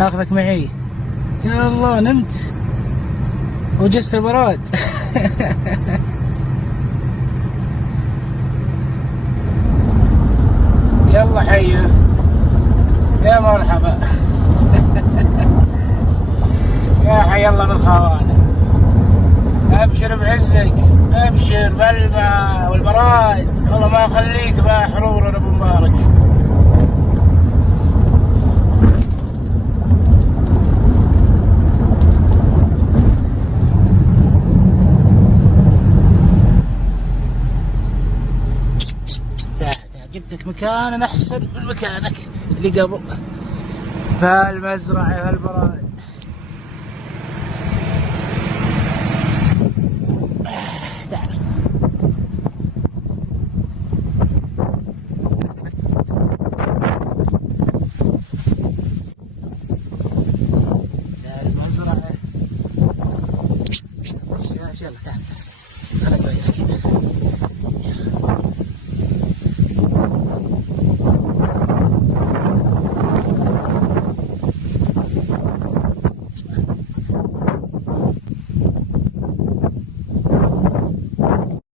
اخذك معي. يا الله نمت وجست البراد. يلا حيا يا مرحبا. يا حي الله بالخوانة. ابشر بعزك، ابشر بالماء والبراد، والله ما اخليك بقى حرور يا ابو مبارك. جبتك مكان احسن من مكانك اللي قبل، في المزرعة في البراد.